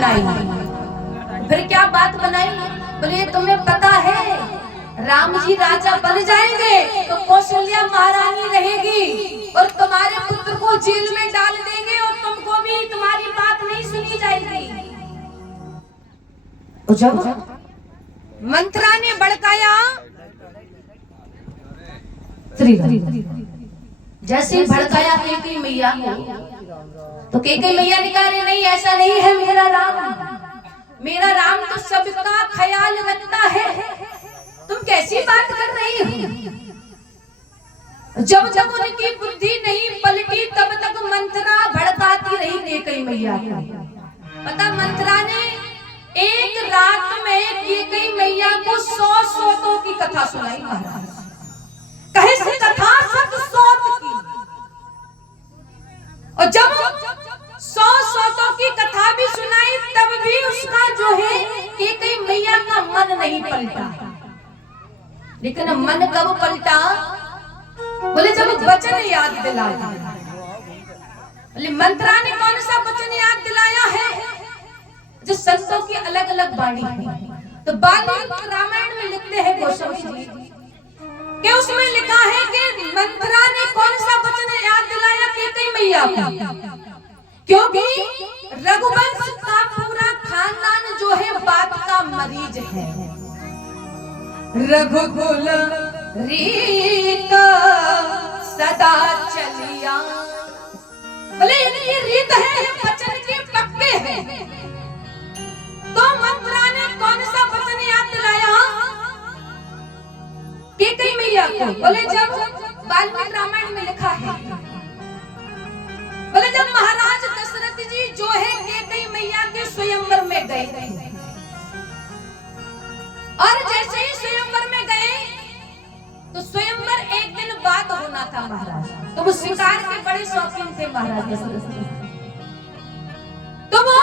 बनाई। फिर क्या बात बनाई? बोले तुम्हें पता है राम जी राजा बन जाएंगे तो कौशल्या महारानी रहेगी और तुम्हारे पुत्र को जेल में डाल देंगे और तुमको भी तुम्हारी बात नहीं सुनी जाएगी। तो जब मंत्रा ने भड़काया, जैसे ही भड़काया कैकेयी मैया को, तो कैकेयी मैया ने कहा नहीं ऐसा नहीं है, मेरा राम तो सबका ख्याल रखता है, तुम कैसी बात कर रही हो? जब जब उनकी बुद्धि नहीं पलटी तब तक मंत्रा भड़काती रही कैकेयी मैया को। पता मंत्रा ने एक रात में कैकेयी मैया को 100 सोतों की कथा सुनाई। महाराज कहे से कथा 100 सोत की, और जब 100 सोतों की कथा भी सुनाई तब भी उसका जो है कैकेयी मैया का मन नहीं पलटा। लेकिन मन कब पलटा? बोले जब वचन याद दिलाया। बोले मंत्रा ने कौन सा वचन याद दिलाया है? जो संतों की अलग अलग वाणी है। तो वाल्मीकि रामायण में लिखते हैं गोस्वामी जी कि उसमें लिखा है कि मंत्रा ने कौन सा वचन याद दिलाया कैकेयी मैया को? क्योंकि रघुवंश का पूरा खानदान जो है बात का मरीज है। रघुकुल रीत सदा चलिया। बोले इनकी रीत है, वचन के पक्के हैं। तो मंत्रा ने कौन सा वचन याद दिलाया कैकेयी मैया को? बोले जब वाल्मीकि रामायण में लिखा है, बोले जब महाराज दशरथ जी जो है कैकेयी मैया के स्वयंवर में गए, और जैसे ही स्वयंवर में गए तो स्वयंवर एक दिन बाद होना था महाराज। तो वो शिकार के बड़े शौकीन थे महाराज दशरथ जी। तो वो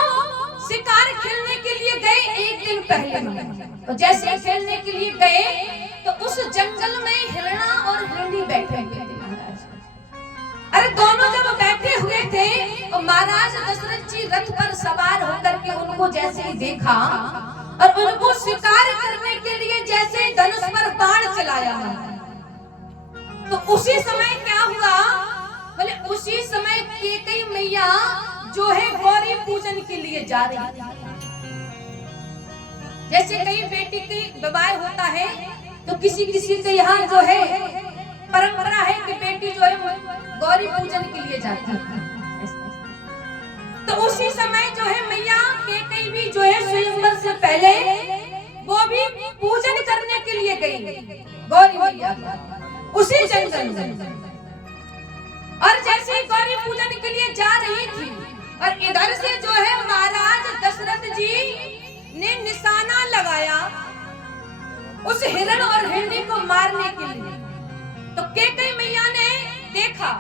शिकार खेलने के लिए गए एक दिन पहले। तो जैसे खेलने के लिए गए तो उस जंगल में हिरणा और हिरणी बैठे हुए थे महाराज। अरे दोनों जब बैठे हुए थे तो महाराज दशरथ जी रथ पर सवार होकर के उनको जैसे ही देखा और उनको शिकार करने के लिए जैसे धनुष पर बाण चलाया, तो उसी समय क्या हुआ? बोले उसी समय कैकेयी मैया जो है गौरी पूजन के लिए जा रही थी। जैसे कई बेटी की विवाह होता है तो किसी किसी के यहाँ जो है परंपरा है कि बेटी जो है गौरी पूजन के लिए जाती है। तो उसी समय जो है मैया कैकेयी भी जो है स्वयंवर से पहले वो भी पूजन करने के लिए गई गौरी मैया उसी जंगल में। और जैसे ही गौरी पूजन के लिए जा रही थी और इधर से जो है महाराज दशरथ जी ने निशाना लगाया उस हिरण और हिरणी को मारने के लिए। तो कैकेयी मैया ने देखा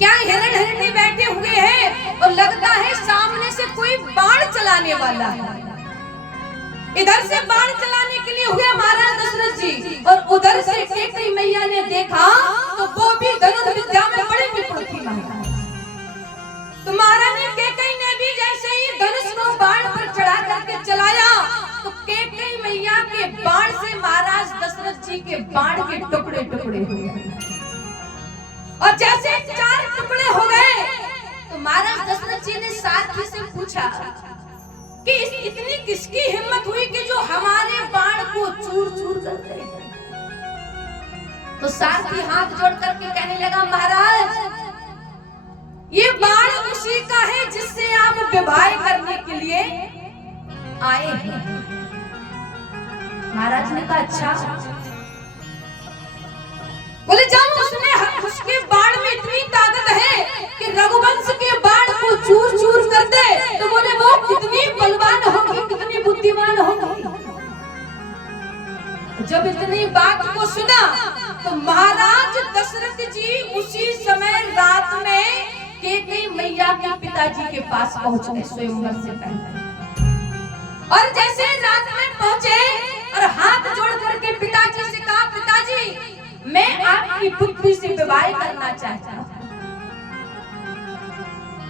क्या हिरण हिरणी बैठे हुए हैं और लगता है सामने से कोई बाण चलाने वाला है। इधर से बाण चलाने के लिए हुए महाराज दशरथ जी और उधर से कैकेयी मैया ने देखा तो वो भी धनुष विद्या में बड़ी विपुल थी महाराज। तो महारानी कैकेयी ने भी जैसे ही धनुष को बाण पर चढ़ा करके चलाया तो कैकेयी मैया के बाण से महाराज दशरथ जी के बाण के टुकड़े टुकड़े हो गए। और जैसे 4 टुकड़े हो गए तो महाराज दशरथ जी ने सारथी से पूछा कि इतनी किसकी हिम्मत हुई कि जो हमारे बाण को चूर चूर कर दे। तो सारथी हाथ जोड़ करके कहने लगा महाराज ये बाण उसी का है जिससे आप विवाह करने के लिए आए हैं। महाराज ने कहा अच्छा। बोले जब उसके बाण में इतनी ताकत है कि रघुवंश के बाण को चूर चूर कर दे तो बोले वो कितनी बलवान होगी, कितनी बुद्धिमान होगी। जब इतनी बात को सुना तो महाराज दशरथ जी उसी समय रात में कैकेयी मैया के पिताजी के पास पहुंच गए स्वयंवर से पहले। और जैसे रात में पहुंचे और हाथ जोड़ करके पिताजी से कहा पिताजी मैं आपकी पुत्री से विवाह करना चाहता हूं।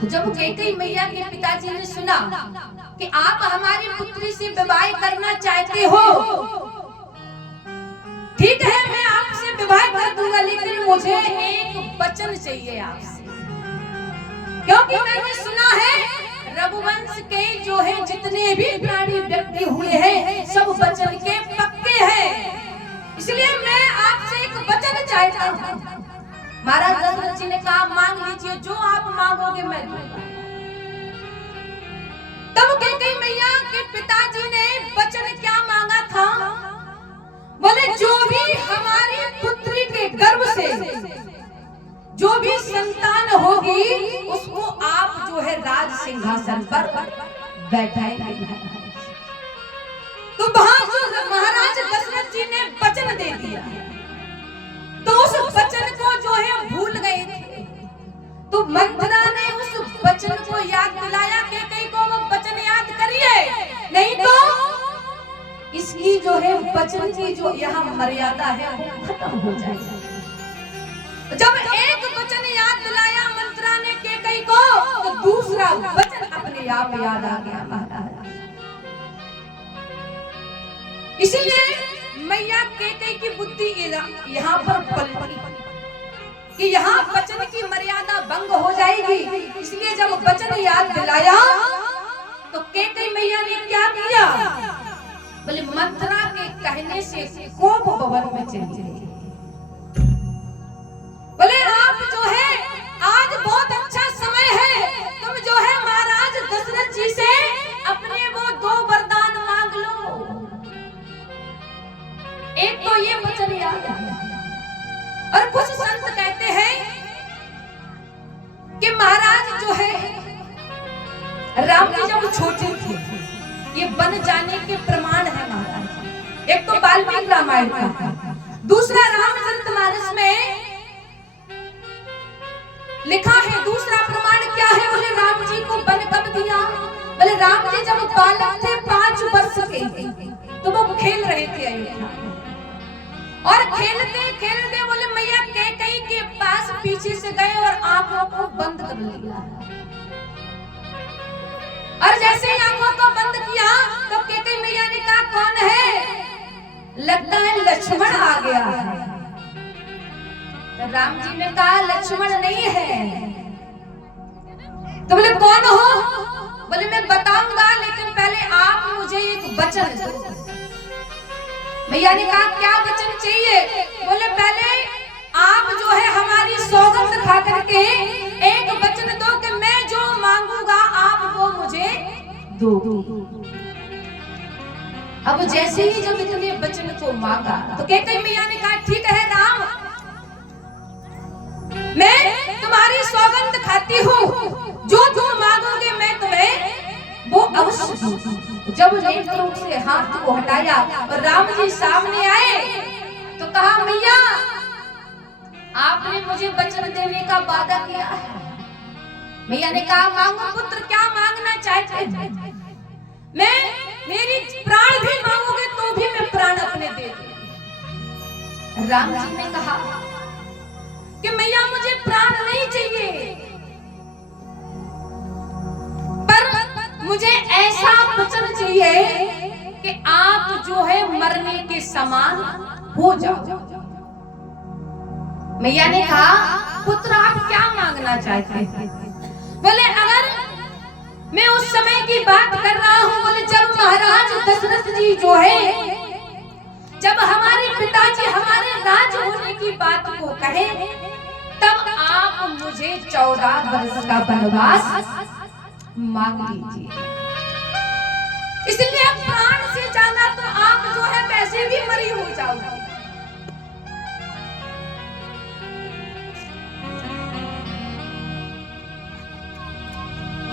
तो जब कैकेयी मैया के पिताजी ने सुना कि आप हमारी पुत्री से विवाह करना चाहते हो, ठीक है मैं आपसे विवाह कर दूंगा, लेकिन मुझे एक वचन चाहिए आपसे, क्योंकि मैंने सुना है रघुवंश के जो है जितने भी प्राणी व्यक्ति हुए हैं सब वचन के पक्के हैं, इसलिए मैं आपसे एक वचन चाहता हूँ। महाराज दशरथ जी ने कहा मांग लीजिए, जो आप मांगोगे मैं दूंगा। तब कैकेयी मैया के पिताजी ने वचन क्या मांगा था? बोले जो भी हमारी पुत्री के गर्भ से जो भी संतान होगी उसको आप जो है राज सिंहासन पर बैठाएंगे। तो महाराज दशरथ जी ने वचन दे दिया, तो उस वचन को जो है भूल गए थे, तो मंथरा ने उस वचन को याद दिलाया कि कहीं को वो वचन याद करिए, नहीं तो इसकी जो है वचन की जो यहाँ मर्यादा है वो खत्म हो जाएगी। जब एक वचन याद दिलाया मंत्रा ने कैकेयी को, तो दूसरा वचन अपने आप याद आ गया महाराज। इसलिए मैया कैकेयी की बुद्धि यहाँ पर पलटी कि यहाँ वचन की मर्यादा भंग हो जाएगी, इसलिए जब वचन याद दिलाया तो कैकेयी मैया ने क्या किया? बोले मंथरा के कहने से कोप भवन में चली गई। बोले आप जो है आज बहुत अच्छा समय है, तुम जो है महाराज दशरथ जी से अपने वो दो वरदान मांग लो। एक तो ये वचन याद आया, और कुछ संत कहते हैं कि महाराज जो है राम जी जब छोटे थे, ये बन जाने के प्रमाण है महाराज। एक तो वाल्मीकि रामायण का, दूसरा रामचरितमानस में लिखा है। दूसरा प्रमाण क्या है? बोले राम जी को वन कब दिया? बोले राम जी जब बालक थे 5 वर्ष के, तो वो खेल रहे थे अयोध्या, और खेलते खेलते बोले मैया कैकेयी के पास पीछे से गए और आंखों को बंद कर लिया, और जैसे ही आंखों को बंद किया तो कैकेयी मैया ने कहा कौन है? लगता है लक्ष्मण आ गया है। तो राम जी ने कहा लक्ष्मण नहीं है। तो बोले कौन हो? बोले मैं बताऊंगा, लेकिन पहले आप मुझे एक वचन दो। मैया ने कहा क्या वचन चाहिए? बोले पहले आप जो है हमारी सौगंध खा करके एक वचन दो कि मैं जो मांगूंगा आप वो मुझे दो। अब जैसे ही जब इतने वचन को मांगा तो कैकेयी मैया ने कहा ठीक है राम, मैं तुम्हारी सौगंध खाती हूँ, जो तुम मांगोगे मैं तुम्हें वो अवश्य दूंगी। जब नेत्रों से हाथ को हटाया और राम जी सामने आए तो कहा मैया आपने मुझे वचन देने का वादा किया है। मैया ने कहा मांगो पुत्र, क्या मांगना चाहते हैं? मैं मेरी प्राण भी मांगोगे तो भी मैं प्राण अपने दे दूंगी। राम जी ने कहा कि मैया मुझे प्राण नहीं चाहिए, पर मुझे ऐसा वचन चाहिए कि आप जो है मरने के समान हो जाओ। मैया ने कहा पुत्र आप क्या मांगना चाहते हैं? बोले अगर मैं उस समय की बात कर रहा हूँ, बोले जब महाराज दशरथ जी जो है जब हमारे पिताजी हमारे राज होने की बात को कहे, तब आप मुझे 14 वर्ष का वनवास मांग लीजिए। इसलिए प्राण से जाना तो आप जो है वैसे भी मरी हो जाओगे।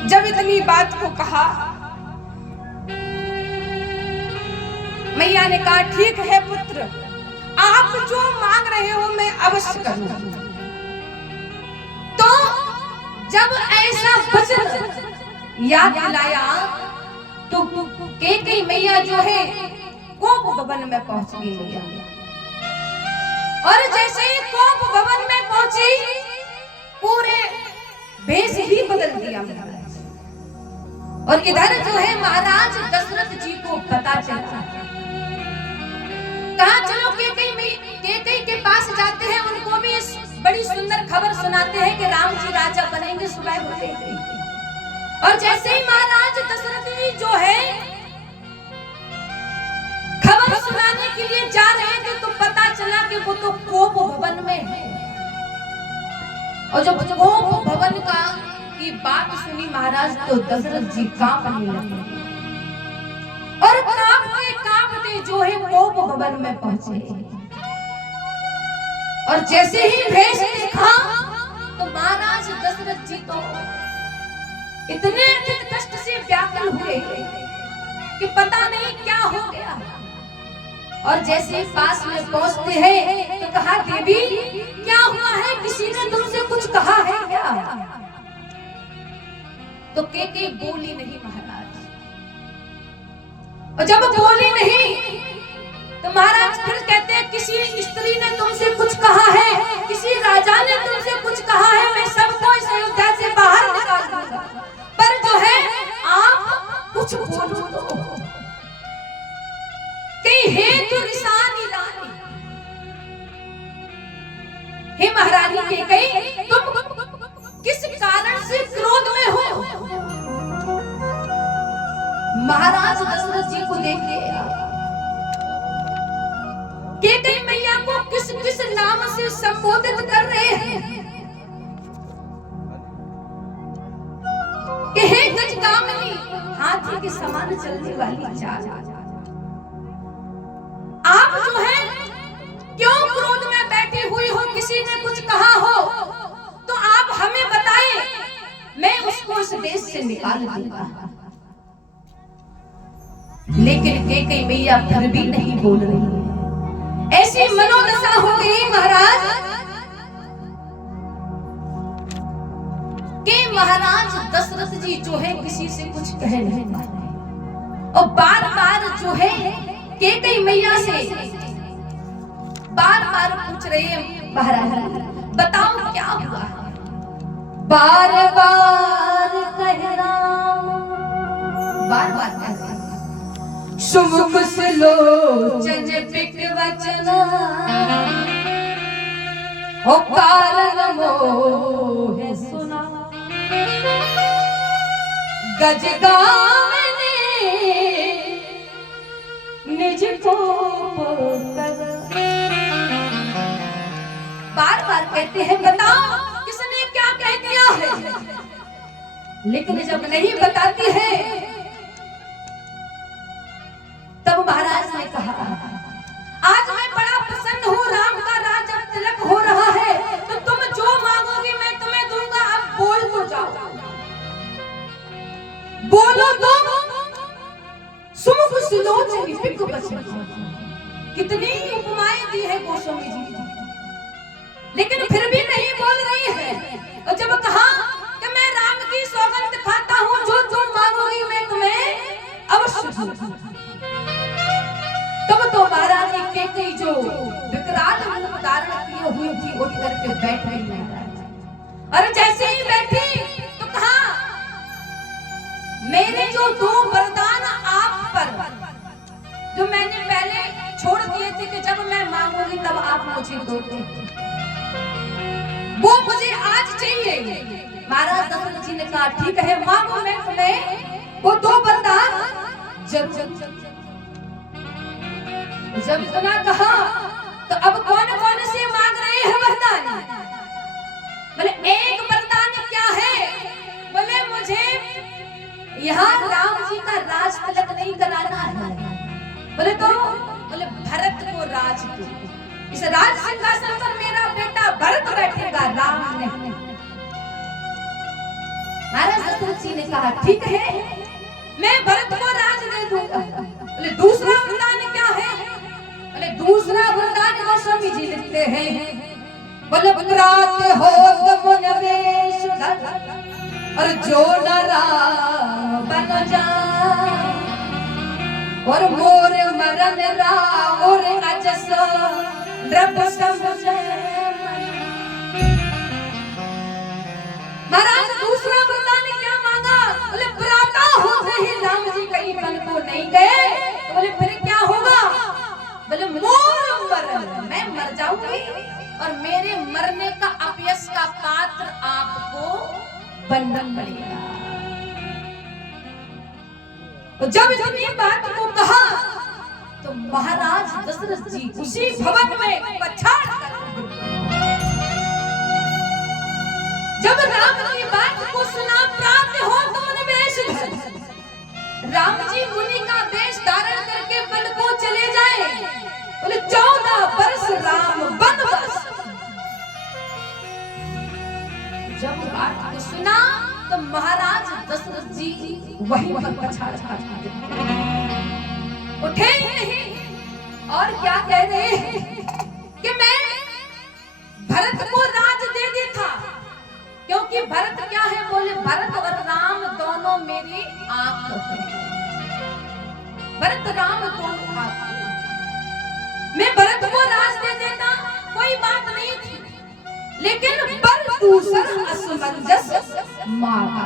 जब इतनी बात को कहा मैया ने कहा ठीक है पुत्र, आप जो मांग रहे हो मैं अवश्य करूंगी। तो जब ऐसा वचन याद दिलाया तो कैकेयी मैया जो है कोप भवन में पहुंच गई। और जैसे ही कोप भवन में पहुंची पूरे भेष ही बदल दिया महाराज। और इधर जो है महाराज दशरथ जी को पता चला। कहा चलो केकई के पास जाते हैं, उनको भी बड़ी सुंदर खबर सुनाते हैं कि राम जी राजा बनेंगे सुबह होते ही। और जैसे ही महाराज दशरथ जी जो है खबर सुनाने के लिए जा रहे थे तो पता चला कि वो तो कोप भवन में है। और जब कोप भवन का की बात सुनी महाराज तो दशरथ जी कांपने लगे और कांपते जो है कोप भवन में पहुंचे। और जैसे ही भेष देखा तो महाराज दशरथ जी तो इतने अधिक कष्ट से व्याकुल हुए कि पता नहीं क्या हो गया। और जैसे पास में पहुंचते हैं तो कहा देवी क्या हुआ है, किसी ने तुमसे कुछ कहा है क्या? तो केकई बोली नहीं महाराज। और जब बोली नहीं तो महाराज फिर कहते हैं किसी स्त्री ने तुमसे कुछ कहा है, किसी राजा ने तुमसे कुछ कहा है, मैं सबको इस अयोध्या से बाहर निकाल दूंगा, पर जो है आप कुछ बोलो तो। हे तू रिसानी रानी, हे महारानी केकई तुम किस कारण से क्रोध में हो? महाराज दशरथ जी को देखिए, केकई मैया को किस किस नाम से संबोधित कर रहे हैं कि हे गजगामिनी, हाथी के समान चलने वाली चाल, आप जो है क्यों क्रोध में बैठी हुई हो? किसी ने कुछ कहा हो तो आप हमें बताएं, मैं उसको इस देश से निकाल दूंगा। लेकिन केकई मैया फिर भी नहीं बोल रही है। ऐसी मनोदशा हो गई महाराज कि महाराज दशरथ जी जो है किसी से कुछ कह नहीं पा रहे और बार बार जो है केकई मैया से बार बार पूछ रहे हैं महाराज बताओ क्या हुआ? बार बार कह राम, बार बार कह रहे सुमुख सुलोचन पिक वचन हो कारण मोह सुना, गजगामिनी निज को बार बार कहते हैं बताओ किसने क्या कह दिया है, लेकिन जब नहीं बताती है तब महाराज ने कहा आज मैं बड़ा प्रसन्न हूँ, राम का राज अब तिलक हो रहा है तो तुम जो मांगोगी मैं तुम्हें दूंगा, अब बोल तो जाओ, बोलो तो। सुमुख सुलोचन पिक वचन, कितनी उपमाएं दी है गोस्वामी जी, लेकिन फिर भी नहीं बोल रही है। और जब कहा कि मैं राम की सौगंध खाता हूँ, जो जो मांगोगी मैं तुम्हें अवश्य दूंगा, तब तो महारानी केकई जो विकराल रूप धारण किए हुई थी उठ करके बैठ गई महाराज। और जैसे ही बैठी तो कहा मेरे जो दो वरदान आप पर जो मैंने पहले छोड़ दिए थे कि जब मैं मांगूंगी तब आप मुझे दोगे, वो मुझे आज चाहिए। महाराज दशरथ जी ने कहा ठीक है मांगो, मैं तुम्हें वो दो वरदान जरूर। जब इतना कहा तो अब कौन कौन से मांग रहे हैं वरदान? बोले एक वरदान क्या है? बोले मुझे यहाँ राम जी का राज तिलक नहीं कराना है। बोले तो? बोले भरत को राज दो, इस राज सिंहासन पर मेरा बेटा भरत बैठेगा, राम नहीं। महाराज दशरथ जी ने कहा ठीक है मैं भरत को राज दे दूंगा। बोले दूसरा वरदान क्या है? बोले दूसरा वरदान गोस्वामी जी लिखते हैं, बोले प्रात हो मुन वेश और जो न राम बन जाए और मोर मरण राम और अजस रब समझे। महाराज दूसरा वरदान क्या मांगा? बोले प्रातः होते ही राम जी कहीं वन को नहीं गए। बोले फिर क्या होगा? बोले मोर मरण, मैं मर जाऊंगी और मेरे मरने का अपयश का पात्र आपको बनना पड़ेगा। तो जब इतनी बात को कहा तो महाराज दशरथ जी उसी भवन में पछाड़ कर जब राम की बात को सुना, प्राप्त हो तो निवेश राम जी मुनि का वेश धारण करके वन को चले जाए। बोले 14 वर्ष राम वनवास। जब बात को सुना तो महाराज दशरथ जी वहीं पर पछाड़ उठे नहीं और क्या कह रहे कि मैं भरत को राज दे देता, क्योंकि भरत क्या है? बोले भरत और राम दोनों मेरी आंख हैं। भरत राम दोनों आंख, मैं भरत को राज दे देता, कोई बात नहीं थी, लेकिन पर दूसरा असमंजस मांगा।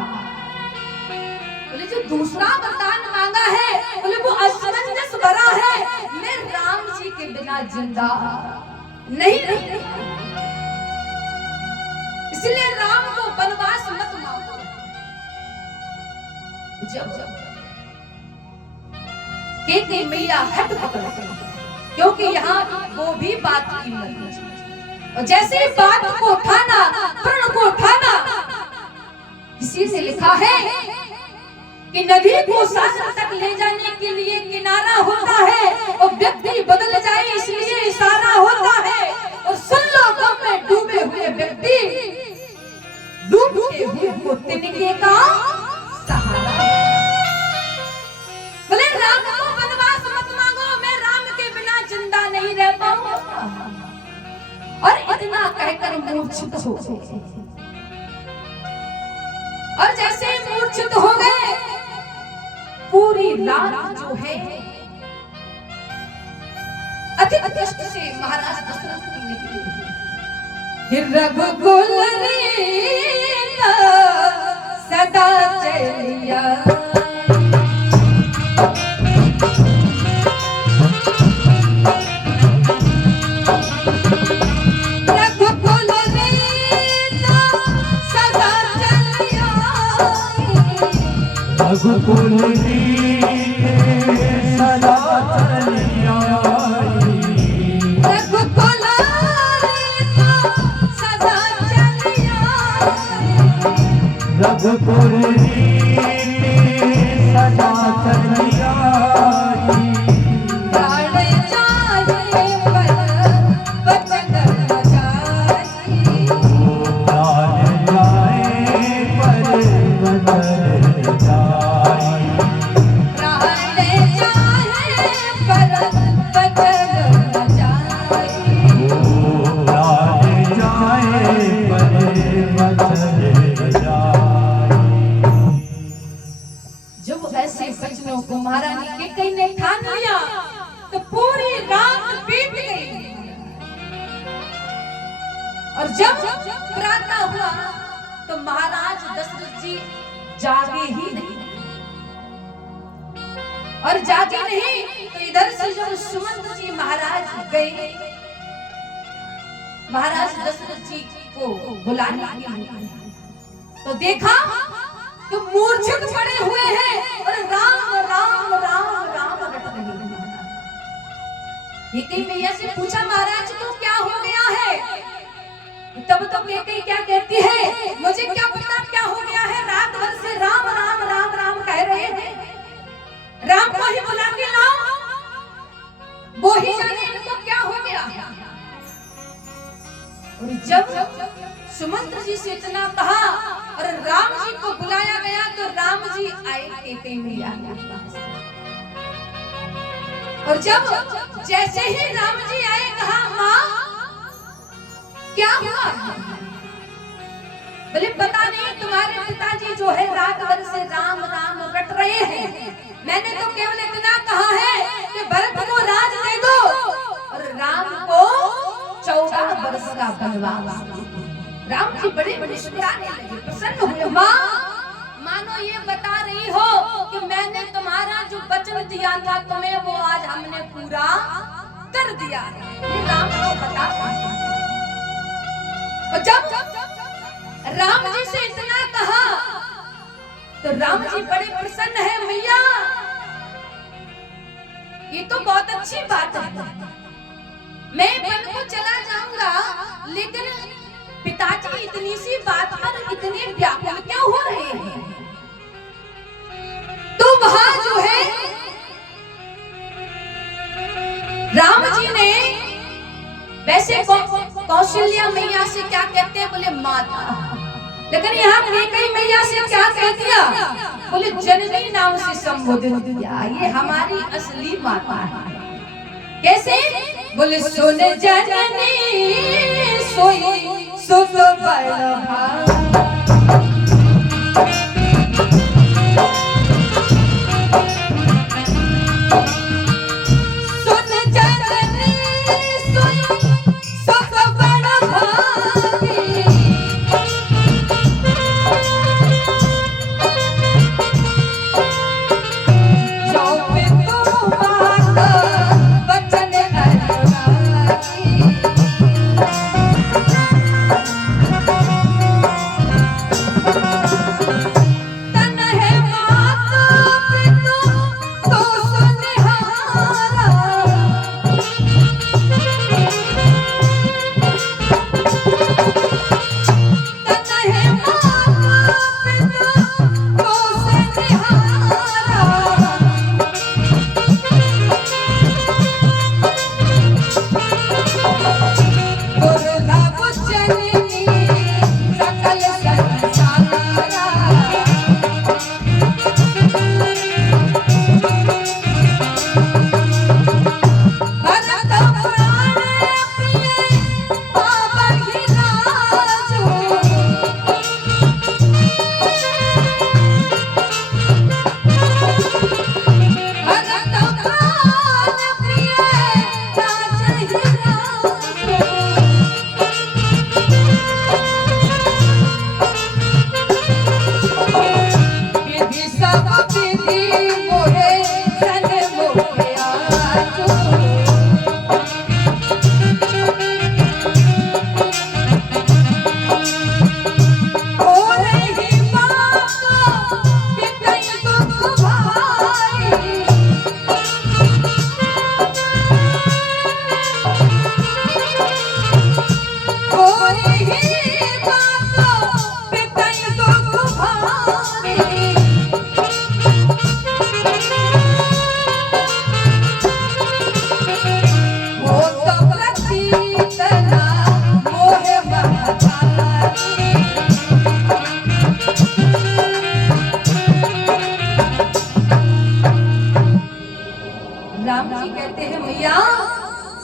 बोले जो दूसरा वरदान मांगा है, बोले वो असमंजस भरा है, मैं राम जी के बिना जिंदा नहीं रह, इसलिए राम को वनवास मत मांगो। जब के मैया हट पकड़, क्योंकि यहाँ वो भी बात की मत, और जैसे बात को उठाना, प्रण को उठाना, किसी से लिखा है कि नदी को सागर तक ले जाने के लिए किनारा होता है और व्यक्ति बदल जाए इसलिए इशारा होता है, और सुन लो गम में डूबे हुए व्यक्ति डूबते हुए को तिनके का सहारा। बोले राम को वनवास मत मांगो, मैं राम के बिना जिंदा नहीं रह पाऊंगा। और इतना कहकर मूर्छित हो गए, और जैसे मूर्छित हो गए पूरी रात जो है अति कष्ट से महाराज दशरथ जी ने रघुकुल रीता सदा चलिया, रघुकुल रीता सदा चलिया, रघुकुल सदा चलिया, रघुकुल सदा चलिया, रघुकुल सदा चलिया, प्राण जाए पर वचन न जाए, प्राण जाए पर वचन न जाए, प्राण जाए पर वचन न जाए, प्राण जाए पर वचन न जाए। जब ऐसे वचनों को महारानी कैकेयी ने ठान लिया तो पूरी रात बीत गई, और जब प्रातः हुआ तो महाराज दशरथ जी जागे ही नहीं, और जागे नहीं तो इधर से जब सुमंत जी महाराज गए, महाराज दशरथ जी को बुलाने के लिए, तो देखा तो मूर्छित पड़े हुए हैं और राम राम राम राम रट रहे हैं। कैकेयी मैया से पूछा महाराज को क्या हो गया है? तब तो कैकेयी क्या कहती है, मुझे क्या पता क्या हो गया है, रात भर से राम राम राम राम कह रहे हैं, राम को ही बुला के लाओ, वो ही जाने इनको क्या हो गया। और जब सुमंत्र जी से इतना कहा और राम जी को बुलाया गया तो राम जी आए कैकेयी मैया के पास, और जब जैसे ही राम जी आए कहा माँ क्या हुआ? बोले पता नहीं, तुम्हारे पिताजी जो है रात भर से राम राम रट रहे हैं, मैंने तो केवल इतना कहा है कि भरत को राज दे दो और राम को 14 वर्ष का वनवास। राम जी बड़े मुस्कुराने लगे, प्रसन्न हुए। माँ मानो ये बता रही हो कि मैंने तुम्हारा जो वचन दिया था तुम्हें वो आज हमने पूरा कर दिया। ये राम को बता। और जब राम जी से इतना कहा तो राम जी बड़े प्रसन्न है। मैया ये तो बहुत अच्छी बात है, मैं वन को चला जाऊंगा, लेकिन पिताजी इतनी सी बात पर इतने व्याकुल क्यों हो रहे हैं? तो वहां जो है राम जी ने वैसे कौशल्या मैया से क्या कहते हैं? बोले माता। लेकिन यहाँ कैकेयी मैया से क्या कह दिया? बोले जननी नाम से संबोधित किया। ये हमारी असली माता है। कैसे? बोले सुन जननी सोई सुख बड़ा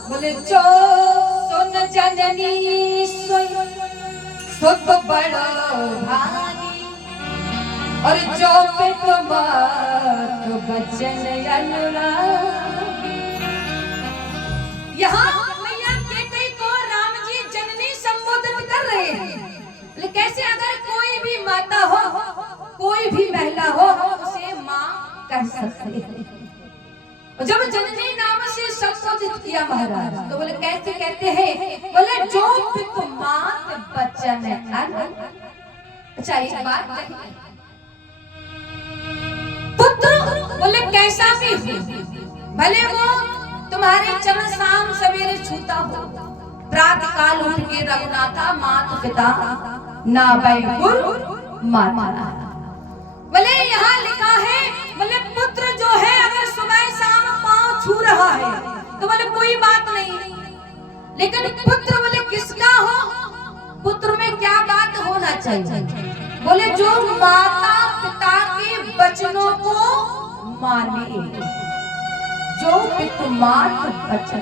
बोले जो सुन जननी सुख बड़ा भागी और जो पे तुम्हार बचन अनुरागी। यहाँ मैया कैकेयी को राम जी जननी संबोधित कर रहे हैं। कैसे? अगर कोई भी माता हो, कोई भी महिला हो, उसे माँ कह सकते हैं। जब जननी नाम से संबोधित किया महाराज तो बोले कैसे कहते हैं? बोले जो पितु मात बचन अन। अच्छा एक बात पुत्र बोले कैसा भी हो, भले वो तुम्हारे चरण शाम सवेरे छूता हो, प्रातः काल उठ के रघुनाथा मात पिता ना बैकुल माता। बोले यहाँ लिखा है, बोले पुत्र जो है अगर सुबह शाम पांव छू रहा है तो बोले कोई बात नहीं, लेकिन पुत्र बोले किसका हो? पुत्र में क्या बात होना चाहिए? बोले जो माता पिता के वचनों को माने, जो पितु मात वचन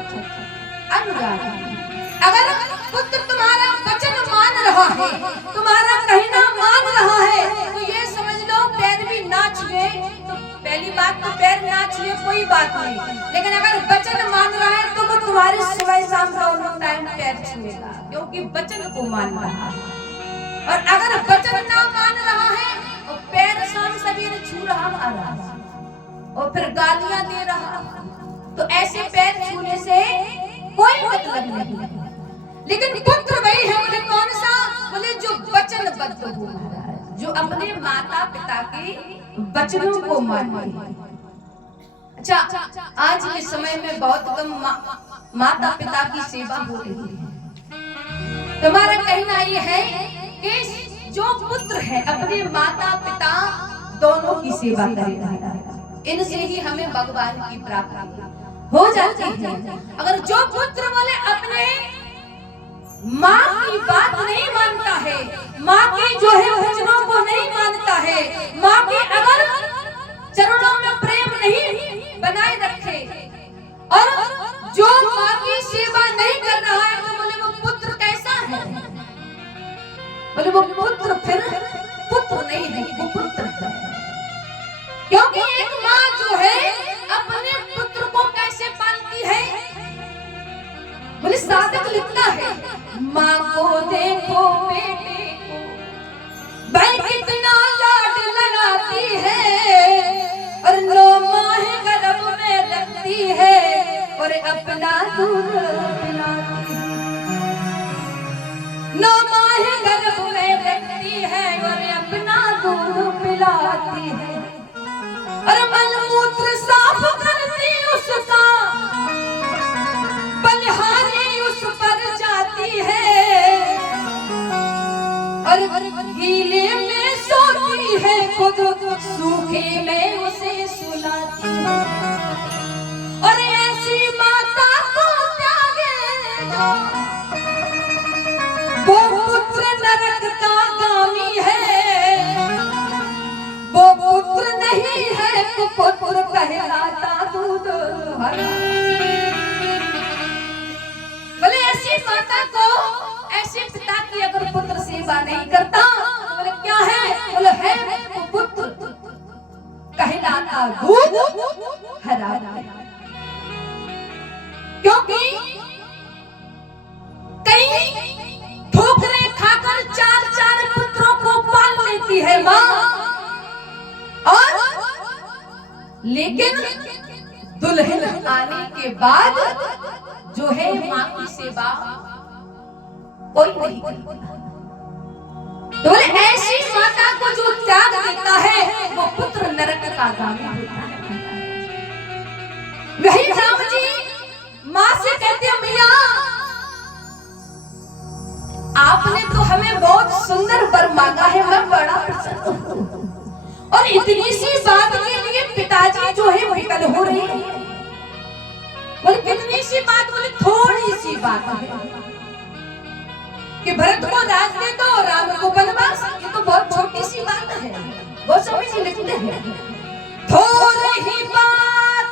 अनुरागी। अगर पुत्र तुम्हारा वचन मान रहा है, तुम्हारा कहना मान रहा है, तो ये समझ लो पैर भी ना छुए तो पहली बात तो पैर ना छुए कोई बात नहीं, लेकिन अगर वचन मान रहा है तो वो तुम्हारे सुबह शाम दोनों टाइम पैर छुएगा, क्योंकि वचन को मान रहा है। और अगर वचन ना मान रहा है और पैर शाम सवेरे छू रहा महाराज और फिर गालियां दे रहा, तो ऐसे पैर छूने से कोई मतलब नहीं। लेकिन पुत्र वही है, बोले कौन सा? बोले जो वचनबद्ध हो, जो अपने माता पिता के वचनों को माने। अच्छा, आज के समय में बहुत कम माता पिता की सेवा हो रही है। तुम्हारा कहना ये है कि जो पुत्र है अपने माता पिता दोनों की सेवा करेगा, इनसे ही हमें भगवान की प्राप्ति हो जाती है। अगर जो पुत्र बोले अपने माँ की बात नहीं मानता है, माँ की जो है वचनों को नहीं मानता है, माँ की अगर चरणों में प्रेम नहीं बनाए रखे और जो माँ की सेवा नहीं कर रहा है, तो बोले वो पुत्र कैसा है? बोले वो पुत्र फिर पुत्र नहीं है, वो पुत्र है। क्योंकि एक माँ जो है अपने पुत्र को कैसे पालती है? बोले साधक लिखता है, माँ को देखो बेटे को भाई कितना लाड लगाती है और 9 माह गर्भ में रखती है और अपना दूध पिलाती है। 9 माह गर्भ में रखती है और अपना दूध पिलाती है और मलमूत्र साफ करती उसका, बलिहारी उस पर जाती है और गीले में सोती है, खुद सूखे में उसे सुलाती है। और ऐसी माता को त्यागे जो वो पुत्र नरक का गामी है, वो पुत्र नहीं है, पुत्र कहलाता दूध भरा। बोले ऐसी माता को, ऐसे पिता की अगर पुत्र सेवा नहीं करता, तो बोले क्या है? बोले है वो पुत्र कहलाता दूध हरा। क्योंकि कई ठोकरें खाकर 4 पुत्रों को पाल लेती है माँ, और लेकिन दुल्हन आने के बाद जो है माँ की सेवा कोई नहीं करता। तो बोले ऐसी माता को जो त्याग देता है वो पुत्र नरक का गामी होता है। वही राम जी माँ से कहते हैं, मैया आपने तो हमें बहुत सुंदर वर मांगा है, मैं बड़ा प्रसन्न हूँ, और इतनी सी बात के लिए पिताजी जो है विकल हो रहे हैं। बोले कितनी सी बात? बोले थोड़ी सी बात है कि भरत को राज दे दो, राम को वनवास। ये तो बहुत छोटी सी बात है, वो समझ लिखते हैं। थोड़ी ही बात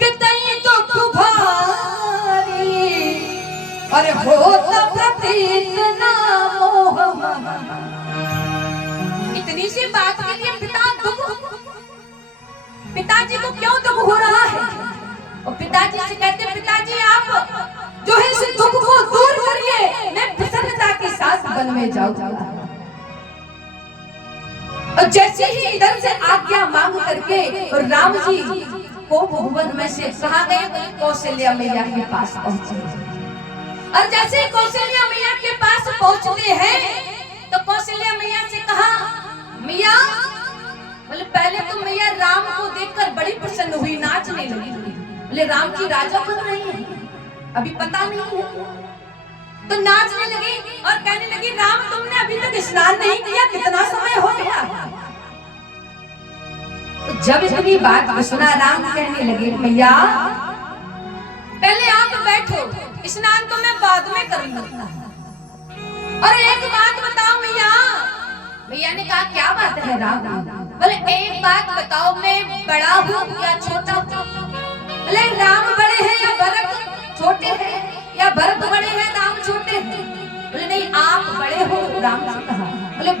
कितनी दुख भारी, और होता प्रतीत ना मोह। इतनी सी बात के लिए पिताजी को क्यों दुख हो रहा है? और पिताजी से कहते हैं, पिताजी आप जो है इस दुख को दूर करिए, मैं प्रसन्नता के साथ वन में जाऊंगा। और जैसे ही इधर से आज्ञा मांग करके और राम जी को भुवन में से कहा गए, कौशल्या मैया के पास पहुंचे। और जैसे कौशल्या मैया के पास पहुंचते हैं तो कौशल्या मैया से कहा, मैया बोले पहले तो मैया राम को देखकर बड़ी प्रसन्न हुई, नाचने लगी। बोले राम जी राजा बन रहे हैं, अभी पता नहीं है, तो नाचने लगी और कहने लगी, राम तुमने अभी तक स्नान नहीं किया, कितना समय हो गया? तो जब इतनी बात सुना राम कहने लगे, मैया पहले आप बैठो, स्नान तो मैं बाद में करूंगा। और एक बात बताओ मैया। मैया ने कहा क्या बात है राम? बोले एक बात बताओ, मैं बड़ा हूँ या छोटा हूँ? बोले राम बड़े हैं या भरत छोटे हैं, या भरत बड़े हैं राम छोटे हैं? बोले नहीं आप बड़े हो, राम ने कहा। बोले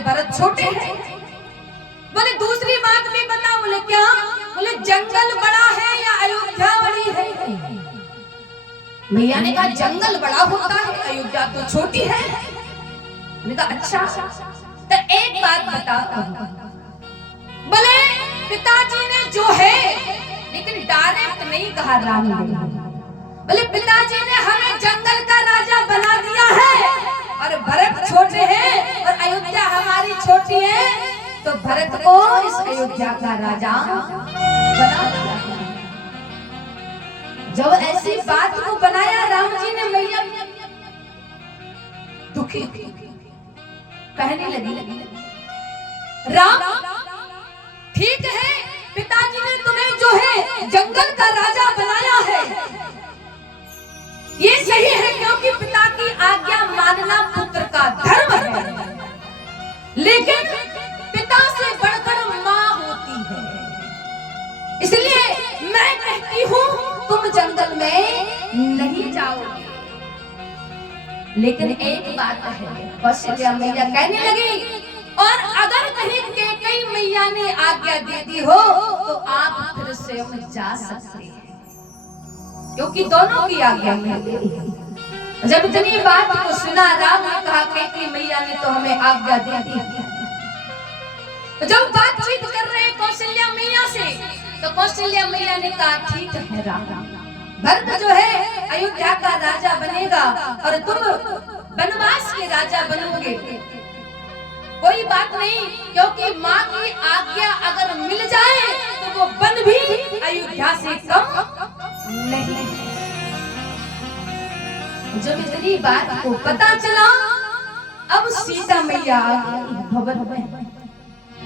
भरत छोटे हैं। बोले दूसरी बात भी बताओ। बोले क्या? बोले जंगल बड़ा है या अयोध्या बड़ी है? मैया ने कहा जंगल बड़ा होता है, अयोध्या तो छोटी है। मैंने कहा अच्छा, तो एक बात बताता हूं। बोले पिताजी ने जो है, लेकिन डायरेक्ट नहीं कहा राम ने। बोले पिताजी ने हमें जंगल का राजा बना दिया है, और भरत छोटे हैं और अयोध्या हमारी छोटी है, तो भरत को इस अयोध्या का राजा बना दिया। जब ऐसी बात को बनाया राम जी ने, मैया दुखी कहने लगी, राम ठीक है, पिताजी ने तुम्हें जो है जंगल का राजा बनाया है, ये सही है, क्योंकि पिता की आज्ञा मानना पुत्र का धर्म है, लेकिन पिता से बढ़कर माँ होती है, इसलिए मैं कहती हूँ तुम जंगल में नहीं जाओगे। लेकिन एक बात है, कौशल्या मैया कहने लगी, और अगर कहीं कैकेयी मैया ने आज्ञा दे दी हो तो आप फिर स्वयं जा सकते हैं, क्योंकि दोनों की आज्ञा मिली है। जब इतनी बात को सुना, राम ने कहा कैकेयी मैया ने तो हमें आज्ञा दे दी। जब बातचीत कर रहे कौशल्या मैया से, तो कौशल्या मैया ने कहा ठीक है राम, भरत जो है अयोध्या का राजा बनेगा और तुम वनवास के राजा बनोगे, कोई बात नहीं, क्योंकि माँ की आज्ञा अगर मिल जाए तो वो वन भी अयोध्या से कम नहीं। जब इतनी बात को पता चला, अब सीता मैया भवन में,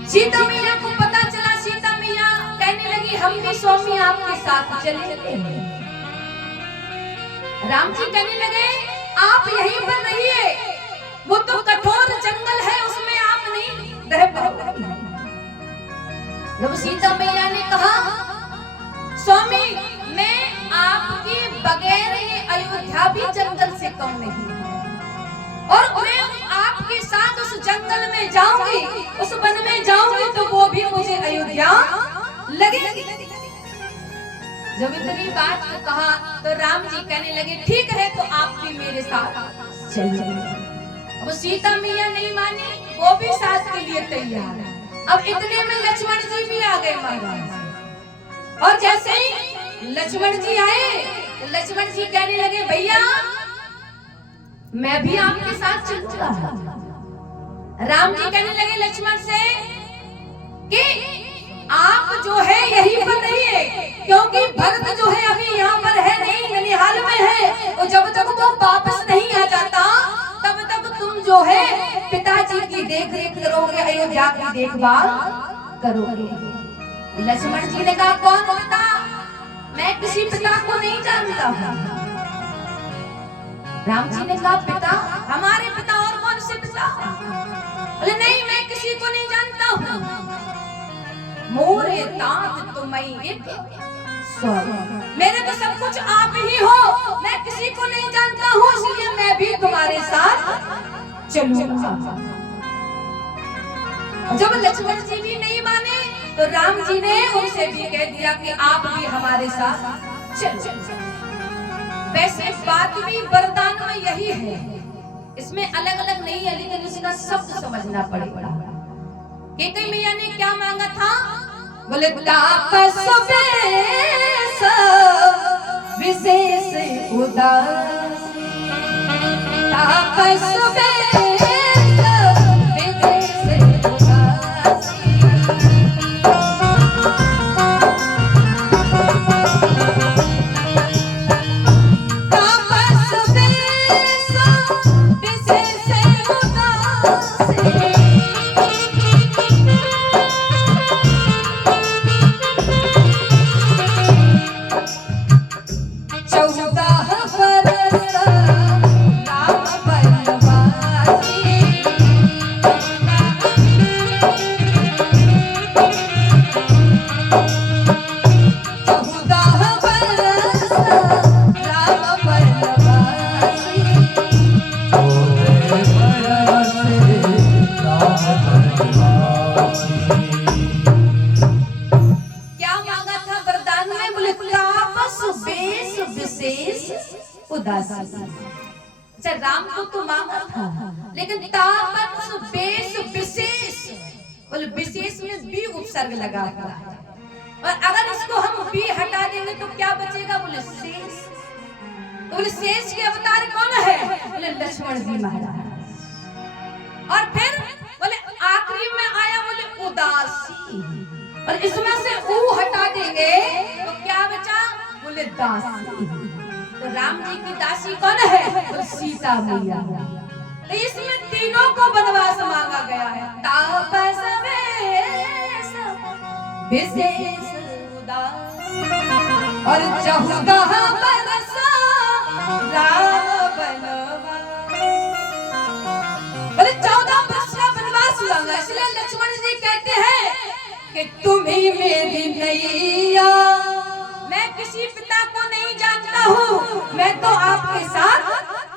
सीता मैया को पता चला, सीता मैया कहने लगी हम भी स्वामी आपके साथ चले। राम जी कहने लगे आप यहीं पर रहिए, वो तो कठोर जंगल है, उसमें आप नहीं रह पाओगे। जब सीता मैया ने कहा स्वामी मैं आपके बगैर ये अयोध्या भी जंगल से कम नहीं, और मैं आपके साथ उस जंगल में जाऊंगी, उस वन में जाऊंगी, तो वो भी मुझे अयोध्या लगेगी। जब इतनी बात को कहा तो राम जी कहने लगे ठीक है, तो आप भी मेरे साथ चलिए। अब सीता मैया नहीं मानी, वो भी साथ के लिए तैयार है। अब इतने में लक्ष्मण जी भी आ गए महाराज, और जैसे ही लक्ष्मण जी आए, लक्ष्मण जी कहने लगे भैया मैं भी आपके साथ चलूंगा। राम जी कहने लगे लक्ष्मण से कि आप जो है यहीं पर रहिए, क्योंकि भरत जो है अभी यहाँ पर है नहीं, ननिहाल में है, और जब तक वो वापस नहीं आ जाता तब तक तुम जो है पिताजी की देख रेख करोगे, अयोध्या की देखभाल करोगे। लक्ष्मण जी ने कहा कौन पिता? मैं किसी पिता को नहीं जानता हूँ। राम जी ने कहा पिता, हमारे पिता और कौन से पिता? बोले नहीं मैं किसी को नहीं जानता हूँ। मोरे तात तुम्हें एक मेरे तो सब कुछ आप ही हो, मैं किसी को नहीं जानता हूँ, इसलिए मैं भी तुम्हारे साथ चलूंगा। जब लक्ष्मण जी भी नहीं माने तो राम जी ने उनसे भी कह दिया कि आप भी हमारे साथ चलो। वैसे बात भी वरदान में यही है, इसमें अलग अलग नहीं है, लेकिन इसका शब्द समझना पड़ेगा। कैकेयी मैया ने क्या मांगा था? बोले तापस विशेष उदासी, तापस अच्छा राम को तो मांगा था, लेकिन तापस बेस विशेष, बोले विशेष में बी उपसर्ग लगा हुआ है, और अगर इसको हम बी हटा देंगे तो क्या बचेगा? बोले शेष। तो बोले शेष के अवतार कौन है? बोले लक्ष्मण जी महाराज। और फिर बोले आखिरी में आया बोले उदासी, और इसमें से ऊ हटा देंगे तो क्या बचा? बोले दासी। तो राम जी की दासी कौन है? तो सीता मैया। तो इसमें तीनों को वनवास मांगा गया है। तापस वेश विशेष उदासी और 14 बरस राम वनवास। बोले 14 वर्ष का वनवास मांगा, इसलिए लक्ष्मण जी कहते हैं कि तुम ही मेरी नैया, मैं किसी पिता को नहीं जानता हूँ, मैं तो आपके साथ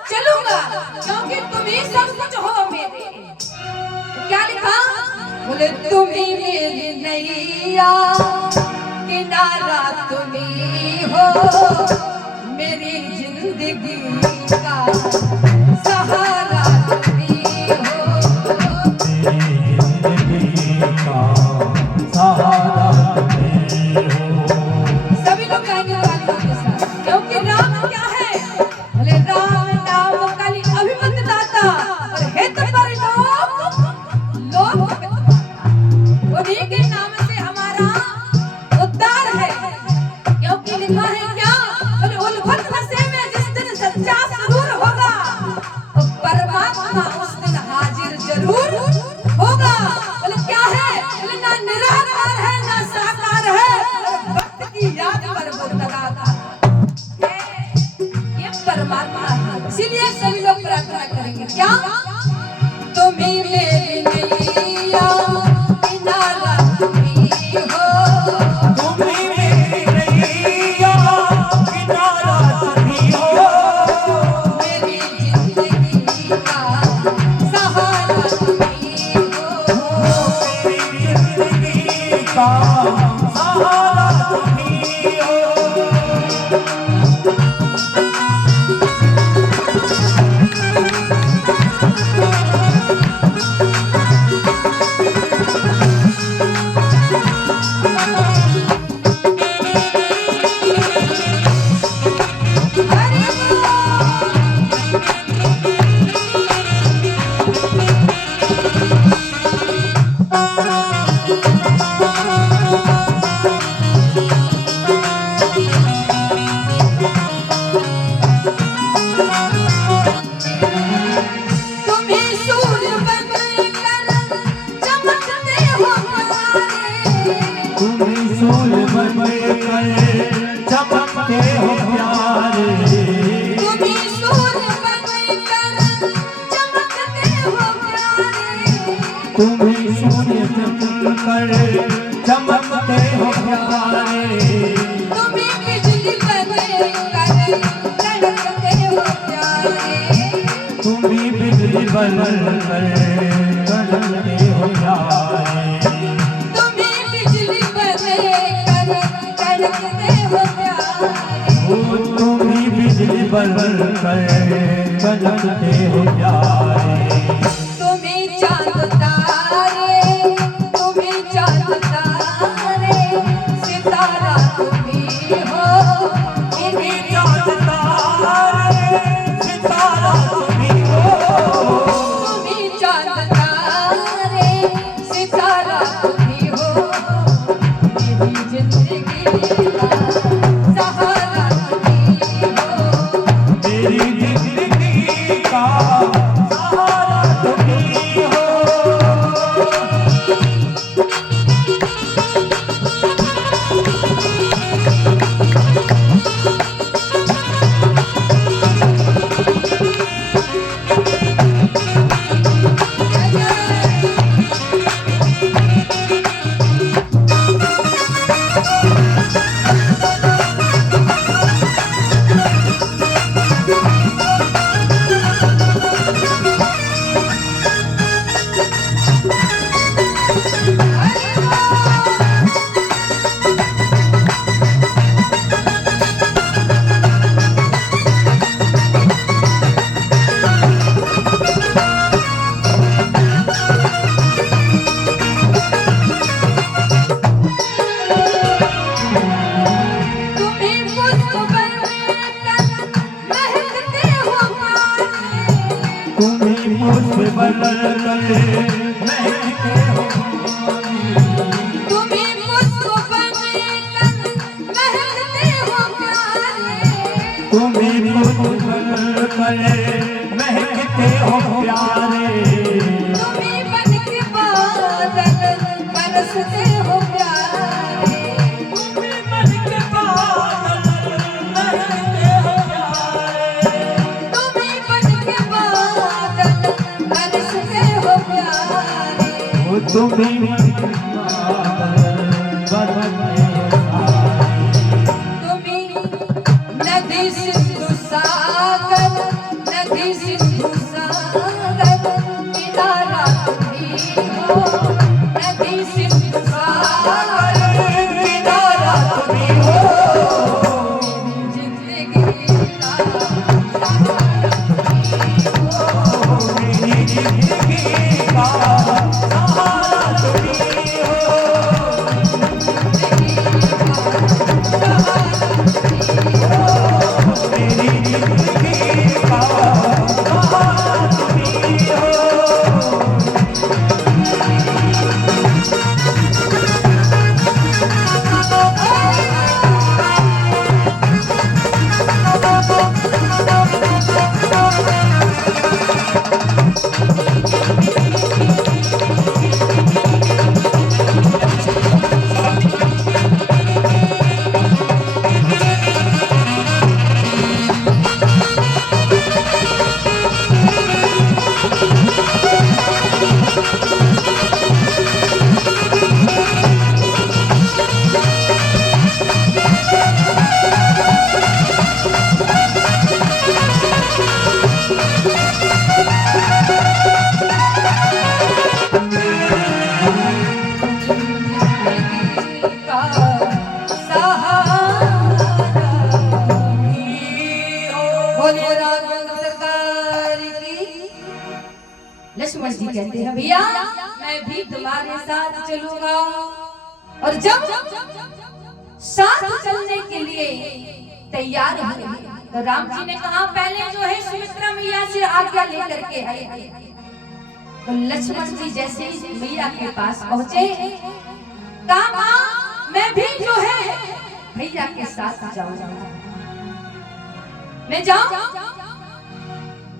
चलूंगा क्योंकि तुम ही सब कुछ हो मेरे। तो क्या लिखा? बोले तुम ही मेरी नैया, किनारा तुम ही हो, मेरी जिंदगी का सहारा तुम ही हो, मेरी जिंदगी का सहारा तुम ही हो। सभी लोग गाएंगे तालियों के साथ, क्योंकि राम क्या है? बोले राम नाम काली अभिमत दाता और हित पर लोक उन्हीं के नाम से हमारा उद्धार है। क्योंकि लिखा है क्या? बोले उल्फत नशे में जिस दिन सच्चा सुरूर होगा तो परमात्मा उस दिन हाजिर जरूर होगा। बोले क्या है? बोले ना निराकार है ना साकार है, भक्त की याद पर वो लगाता है, ये परमात्मा है। इसीलिए सभी लोग प्रार्थना करेंगे क्या? तुम ही मेरी नैया, किनारा तुम ही हो, तुम ही मेरी नैया, किनारा तुम ही हो, मेरी जिंदगी का सहारा तुम ही हो, मेरी जिंदगी का सहारा तुम ही हो। चमकते हो प्यारे, तुम ही सूर्य बनकर चमकते हो प्यारे, तुम ही सूर्य बनकर चमकते हो प्यारे, तुम ही बिजली बनकर कड़कते हो प्यारे, तुम ही बिजली बनकर कड़कते हो प्यारे, तुम ही बिजली बनकर कड़कते हो प्यारे, तुम ही बिजली बनकर कड़कते हो प्यारे, तुम ही चांद तारे, तुम ही चांद तारे, सितारा तुम ही हो, तुम ही चांद तारे, सितारा तुम ही हो, तुम ही चांद तारे, सितारा तुम ही हो, मेरी जिंदगी का सहारा तुम ही हो, मेरी जिंदगी का सहारा तुम ही हो। महकते हो तुम ही मुझको बनकर महकते हो प्यारे तुम ही मुझको महकते हो प्यारे तुम ही बन के बादल बरसते हो प्यारे तुम ही बन के बादल महकते हो प्यारे तुम ही बन के बादल बरसते हो प्यारे वो तुम ही बन के बादल बरसते हो तुम ही नदी सिंधु सागर नदी सिंधु सागर किनारा तुम ही हो नदी सिंधु सागर किनारा तुम ही हो जिंदगी का मेरी जिंदगी का सहारा तुम ही हो मेरी जिंदगी का सहारा तुम ही हो का सहारा बोले राघवेंद्र सरकार की। लक्ष्मण जी कहते हैं भैया मैं भी तुम्हारे साथ चलूंगा और जब साथ चलने के लिए तैयार हुए तो राम जी ने कहा पहले जो है सुमित्रा मैया से आज्ञा लेकर के आए। तो लक्ष्मण जी जैसे ही मैया के पास पहुंचे कहा मां मैं भी जो है भैया के साथ जाऊंगा मैं जाऊं।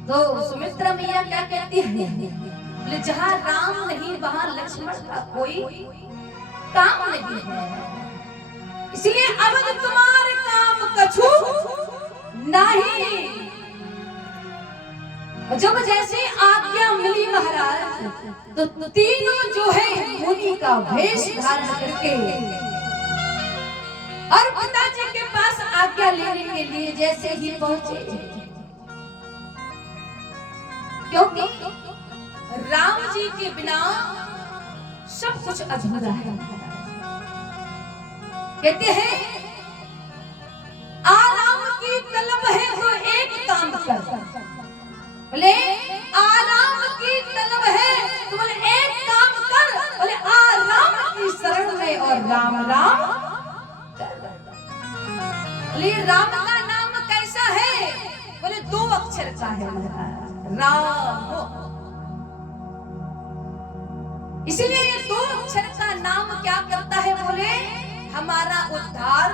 तो सुमित्रा मैया क्या कहती है बोले जहां राम नहीं वहां लक्ष्मण का कोई काम नहीं है इसलिए अब तुम्हारे काम कछु नहीं। जब जैसे आज्ञा मिली महाराज तो तीनों जो है मुनि का वेश धारण करके और पिताजी के पास आज्ञा लेने के लिए जैसे ही पहुंचे क्योंकि राम जी के बिना सब कुछ अधूरा है। कहते हैं आराम की तलब है तो एक काम कर बोले आराम की तलब है तो बोले एक काम कर बोले आराम की शरण में और राम राम बोले राम का नाम कैसा है बोले 2 अक्षर का है राम। इसीलिए ये 2 अक्षर का नाम क्या करता है बोले हमारा उद्धार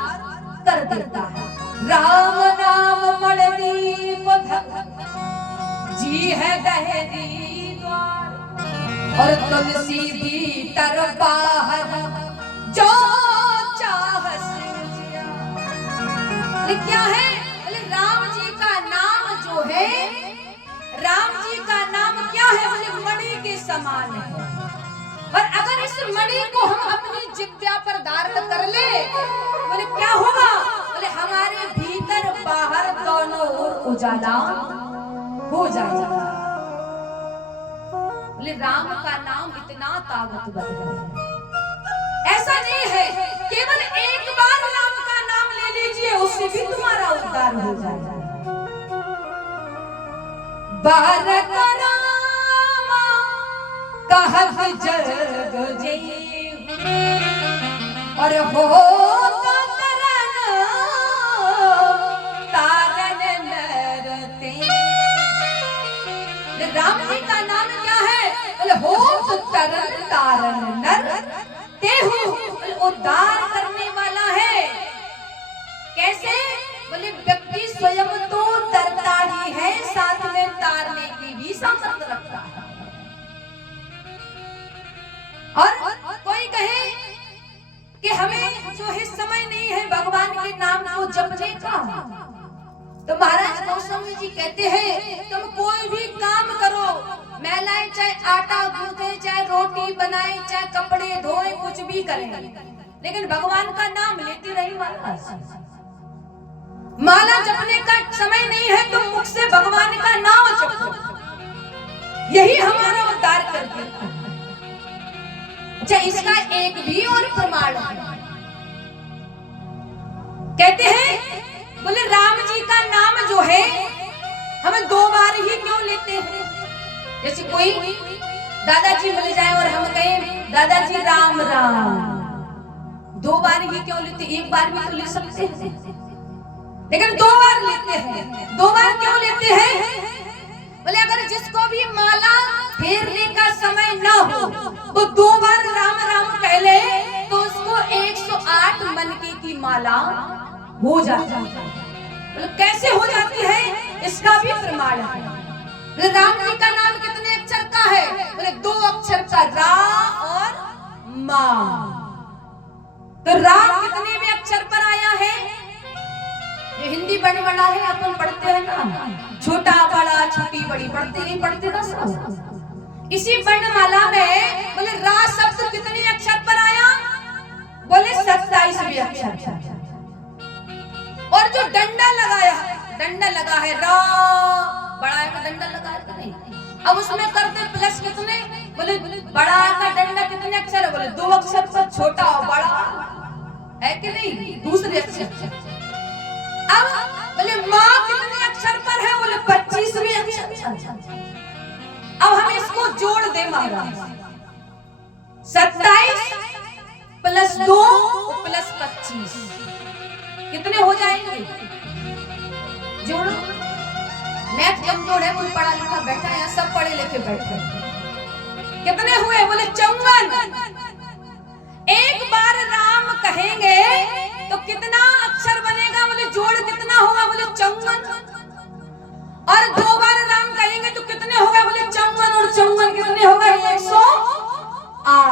कर देता है। राम नाम मणि जी है गहरी द्वार और तुलसी भीतर बाहर जो चाह सिया। क्या है बोले राम जी का नाम जो है राम जी का नाम क्या है बोले मणि के समान है और अगर इस मणि को हम अपनी जिह्वा पर धारण कर ले बोले क्या होगा बोले हमारे भीतर बाहर दोनों ओर उजाला हो जाएगा। बोले राम का नाम इतना ताकतवर है ऐसा नहीं है केवल एक बार राम का नाम ले लीजिए उससे भी तुम्हारा उद्धार हो जाएगा। भारत राम कहत जग जीव और हो राम जी का नाम क्या है तारन नर तेहु उद्धार करने वाला है। कैसे? बोले व्यक्ति स्वयं तो तरता ही है, साथ में तारने की भी सामर्थ्य रखता है। और कोई कहे कि हमें जो है समय नहीं है भगवान के नाम को जपने का, तो महाराज गोस्वामी जी कहते हैं तुम कोई भी काम करो, महिलाएं चाहे आटा गूंथे, चाहे रोटी बनाए, चाहे कपड़े धोए, कुछ भी करें, लेकिन भगवान का नाम लेती रही महाराज। माला जपने का समय नहीं है, तुम मुख से भगवान का नाम जपो, यही हमारा उद्धार कर देता है। अच्छा, इसका एक भी और प्रमाण है। कहते हैं बोले राम जी का नाम जो है हम 2 बार ही क्यों लेते हैं? जैसे कोई दादाजी मिल जाए और हम कहें दादाजी राम राम, 2 बार ही क्यों लेते? 1 बार भी तो ले सकते हैं, लेकिन 2 बार लेते हैं। 2 बार क्यों लेते हैं? बोले अगर जिसको भी माला फेरने का समय न हो वो 2 बार राम राम कह ले तो उसको 108 मनके की माला हो जाती है। बोले कैसे हो जाती है? इसका भी प्रमाण है। बोले राम जी का नाम कितने अक्षर का है? बोले 2 अक्षर का, रा और मा। तो राम कितने में अक्षर पर आया है? ये हिंदी वर्णमाला है, अपन पढ़ते हैं ना, छोटा बड़ा छोटी बड़ी पढ़ते ना सब। इसी वर्णमाला में बोले रा शब्द कितने अक्षर पर आया? बोले 27वें अक्षर। और जो डंडा लगा है रा, बड़ा का डंडा लगा है कि नहीं? अब उसमें करते प्लस कितने? बोले बड़ा का डंडा कितने अक्षर है? बोले 2 अक्षर पर, छोटा और बड़ा है कि नहीं? दूसरे अक्षर। अब बोले माँ कितने अक्षर पर है? बोले 25वें अक्षर। अब हम इसको जोड़ दे महाराज, 27 प्लस 2 प्लस 25 कितने हो जाएंगे? जोड़ो। मैथ कमजोर है, कोई पढ़ा लिखा बैठा है, सब पढ़े लिखे बैठे। कितने हुए? बोले 54।